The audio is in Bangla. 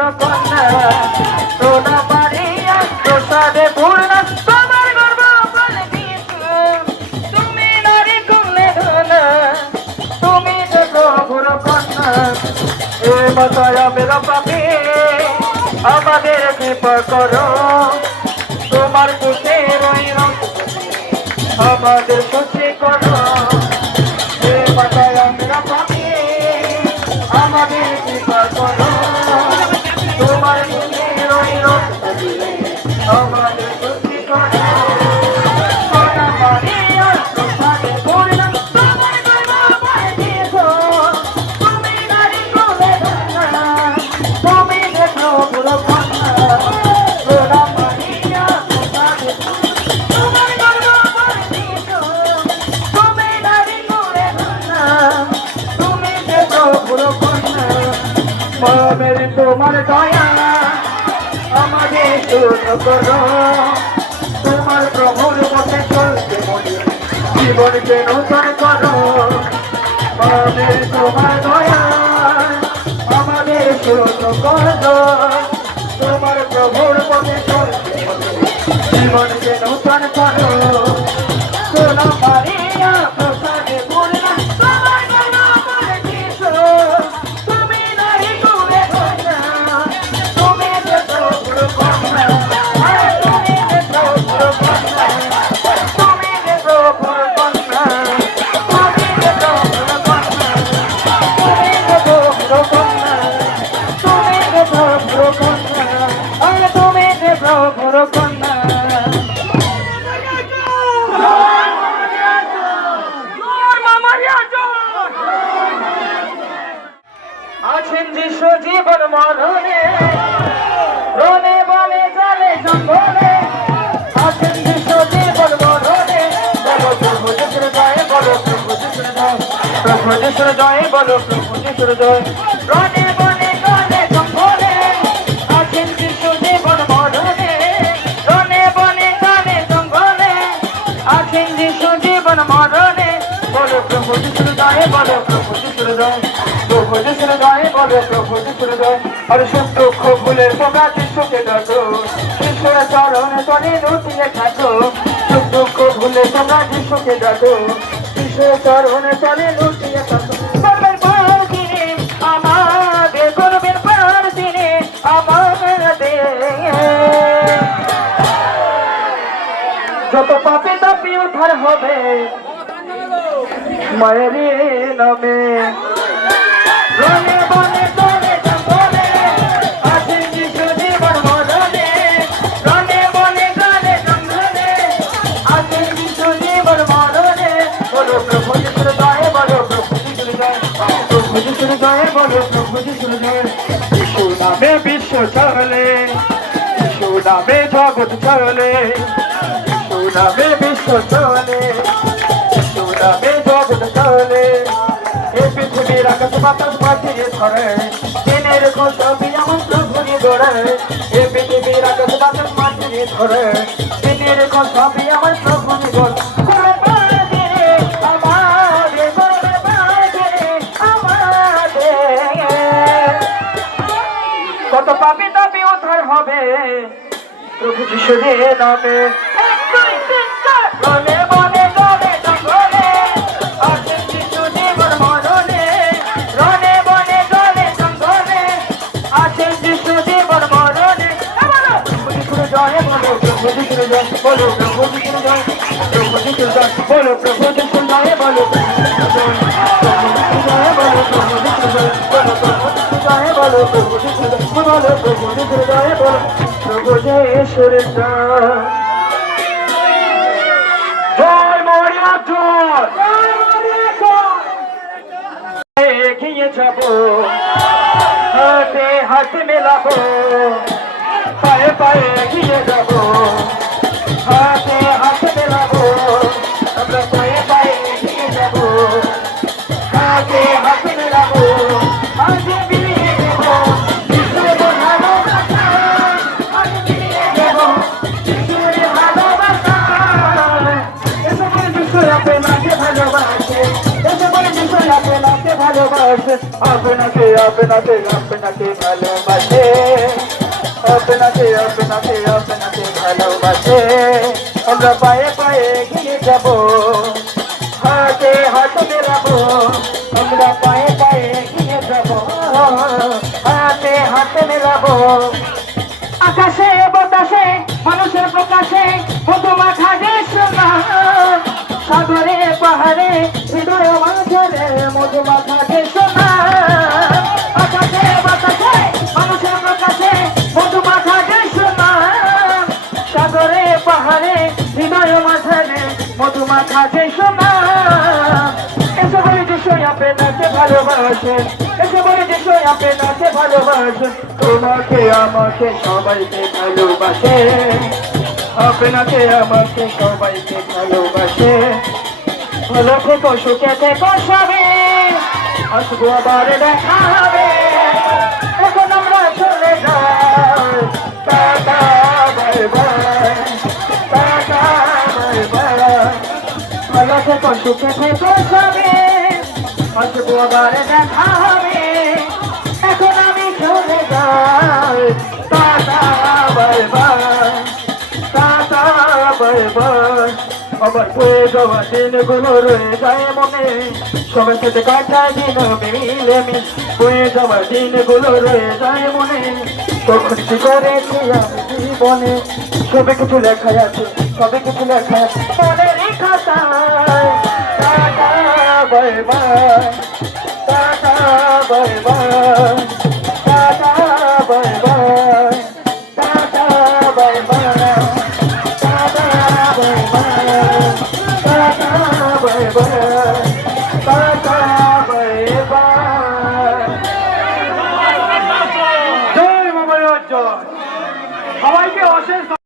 গর্ভর কন্যা সোনা মারিয়া প্রসাদে পূর্ণ তোমার গর্ভ বলে দিয়েছো তুমি নারী কমলে ধনা তুমি যে প্রভুর কন্যা এ মাতায়া মেরা পাপি আমাদের কৃপা করো তোমার কুশে রইল আমাদের খুশি করো এ মাতায়া মেরা পাপি আমাদের কৃপা করো তোমার কুশে রইল আমাদের খুশি করো সোনা মারিয়া প্রসাদে পূর্ণ তোমার গর্ভ বলে দিয়েছো তুমি নারী কোলে ধনা তুমি যে প্রভুর কন্যা সোনা মারিয়া প্রসাদে তোমার গর্ভ বলে দিয়েছো তুমি নারী কোলে ধনা তুমি যে প্রভুর কন্যা মামের তোমার দয়া আমাদের পূর্ণ করো তোমার প্রভুর মতে চলতে মনে জীবনকে নূতন করো মামের তোমার দয়া আমাদের পূর্ণ করো তোমার প্রভুর মতে চলতে মনে জীবনকে নূতন করো সোনা মারিয়া প্রসাদে পূর্ণ তোমার গর্ভ বলে দিয়েছো তুমি নারী কোলে ধনা তুমি যে প্রভুর কন্যা তুমি যে প্রভুর কন্যা তুমি যে প্রভুর কন্যা তুমি যে প্রভুর কন্যা তুমি যে প্রভুর কন্যা তুমি যে প্রভুর কন্যা আর তুমি যে প্রভুর কন্যা আছেন যিশু জীবন মরণে রনে বনে জলে জঙ্গলে আছেন যিশু জীবন মরণে বলো প্রভু যিশুর জয় বলো প্রভু যিশুর জয় প্রভু যিশুর জয় বলো প্রভু যিশুর জয় রনে বনে জলে জঙ্গলে আছেন যিশু জীবন মরণে রনে বনে জলে জঙ্গলে আছেন যিশু জীবন মরণে বলো প্রভু যিশুর জয় বলো প্রভু যিশুর জয় প্রভু যিশুর জয় বলো প্রভু যিশুর জয় আর সুখ দুঃখ ভুলের তোমরা যিশুকে ডাকো ঈশ্বর চরণে তলে লুটিয়ে থাকো সুখ দুঃখ ভুলে তোমরা যিশুকে ডাকো ঈশ্বর চরণে তলে লুটিয়ে থাকো গর্বের পর দিনে আমাদের গর্বের পর দিনে আমাদের যত পাপে তাপি উদ্ধার হবে মায়ের নামে রনে বনে জলে জঙ্গলে আছেন যিশু জীবন মরণে রনে বনে জলে জঙ্গলে আছেন যিশু জীবন মরণে বলো প্রভু যিশুর জয় বলো প্রভু যিশুর জয় প্রভু যিশুর জয় বলো প্রভু যিশুর জয় যিশু নামে বিশ্ব চলে যিশু নামে জগৎ চলে যিশু নামে বিশ্ব চলে যিশু নামে জগৎ চলে পৃথিবীর আকাশ বাতাস পাঠিয়ে ধরে জেনে রেখো সবই আমার প্রভুরই গড়ে এ পৃথিবীর আকাশ বাতাস পাঠিয়ে ধরে জেনে রেখো সবই আমার প্রভুরই গড়ে কত পাপি তাপি উদ্ধার হবে প্রভু যিশুর নামে রনে বনে জলে জঙ্গলে আছেন যিশু জীবন মরণে রনে বনে জলে জঙ্গলে আছেন যিশু জীবন মরণে প্রভু যিশুর জয় বলো প্রভু যিশুর জয় বলো প্রভু যিশুর জয় প্রভু যিশুর জয় বলো প্রভু যিশুর জয় বলো প্রভু যিশুর জয় বলো প্রভু যিশুর জয় বলো প্রভু যিশুর জয় বলো প্রভু যিশুর জয় বলো প্রভু যিশুর জয় বলো প্রভু যিশুর জয় জয় মরিয়া জয় এগিয়ে যাব হাতে হাত মেলাবো পায়ে পায়ে এগিয়ে যাব হাতে হাত মেলাবো আমরা পায়ে পায়ে এগিয়ে যাব হাতে হাত মেলাবো আজ বিলিয়ে দেব যিশুর ভালোবাসা আজ বিলিয়ে দেব যিশুর ভালোবাসা এসে বলে যিশু আপনাকে ভালোবাসে এসে বলে যিশু আপনাকে ভালোবাসে আপনাকে আপনাকে আপনাকে ভালোবাসে আপনাকে আপনাকে আপনাকে ভালোবাসে আমরা পায়ে পায়ে এগিয়ে যাব হাতে হাত মেলাবো আমরা পায়ে পায়ে এগিয়ে যাব হাতে হাত মেলাবো আকাশে বাতাসে মানুষের প্রকাশে মধুমাখা যে সোনা সাগরে পাহাড়ে হৃদয় মাঝারে মধুমাখা যে সোনা আকাশে বাতাসে মানুষের প্রকাশে মধুমাখা যে সোনা সাগরে পাহাড়ে হৃদয় মাঝারে মধুমাখা যে সোনা এসে বলে যে সই আপনাকে ভালোবাসে এসে বলে যে সই আপনাকে ভালোবাসে তোমাকে আমাকে সবাইকে ভালোবাসে আপনাকে আমাকে সবাইকে ভালোবাসে ভালো থেকো সুখে থেকো সবে আসবো আবার দেখা হবে এখন আমরা চলে যাই tata bye bye tata bye by ভালো থেকো সুখে থেকো সবে আসবো আবার দেখা হবে এখন আমি চলে যাই tata bye bye tata bye by আমার বয়ে যাওয়া দিনগুলো রয়ে যায় মনে সবার সাথে কাটায় দিন মিলে বয়ে যাওয়া দিনগুলো রয়ে যায় মনে তখন কি করেছি আমি জীবনে সবে কিছু লেখা আছে সবে কিছু লেখা আছে মনের খাতায় tata bye bye tata bye bye tata bye bye tata bye bye tata bye bye tata bye bye tata bye bye জয় মোবাইল জয় সবাইকে অশেষ